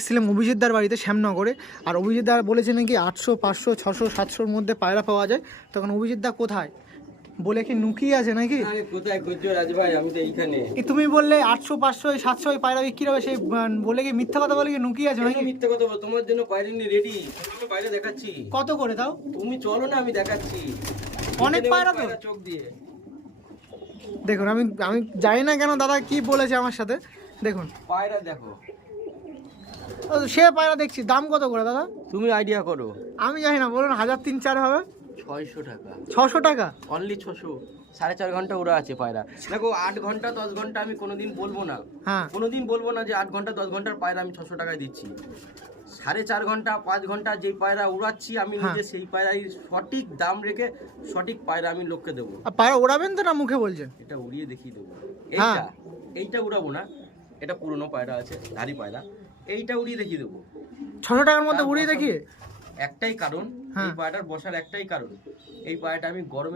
এসেছিলাম অভিজিৎদার বাড়িতে শ্যামনগরে। আর অভিজিৎদা বলেছে নাকি 800, 500, 600, 700-র মধ্যে পায়রা পাওয়া যায়। তখন অভিজিৎদা কোথায় বলে কি নুকিয়ে আছে নাকি? আরে কোথায় খুঁজছো রাজ ভাই, আমি তো এইখানে। তুমি বললে 800, 500, 700 ওই পায়রা বিক্রি হবে, সেই বলে কি মিথ্যা কথা বলে কি নুকিয়ে আছে নাকি? মিথ্যে কথা বল, তোমার জন্য পায়রা নিয়ে রেডি, আমি বাইরে দেখাচ্ছি। কত করে দাও? তুমি চলো না, আমি দেখাচ্ছি অনেক পায়রা তো। চোখ দিয়ে দেখুন, আমি আমি জানি না কেন দাদা কি বলেছে আমার সাথে। দেখুন পায়রা দেখো, সে পায়রা দেখছি। দাম কত করে দাদা? তুমি আইডিয়া করো। আমি জানি না, বলুন 1000-3-4 হবে। 600 টাকা। 600 টাকা? অনলি 600। 4.5 ঘন্টা ওরা আছে পায়রা। দেখো 8 ঘন্টা 10 ঘন্টা আমি কোনোদিন বলবো না। হ্যাঁ, কোনোদিন বলবো না যে 8 ঘন্টা 10 ঘন্টার পায়রা আমি 600 টাকায় দিচ্ছি। 4.5 ঘন্টা 5 ঘন্টা যেই পায়রা উড়াচ্ছি আমি নিজে, সেই পায়রাই সঠিক দাম রেখে সঠিক পায়রা আমি লোককে দেবো। আর পায়রা ওড়াবেন তো না মুখে বলছেন? এটা উড়িয়ে দেখিয়ে দেবো। হ্যাঁ। এইটা উড়াবো না, এটা পুরনো পায়রা আছে, ধারি পায়রা। এইটা উড়িয়ে দেখিয়ে দেবো 600 টাকার মধ্যে উড়িয়ে দেখিয়ে। একটাই কারণ, হ্যাঁ। এই পায়রাটার বসার একটাই কারণ, এই পায়রাটা আমি গরমে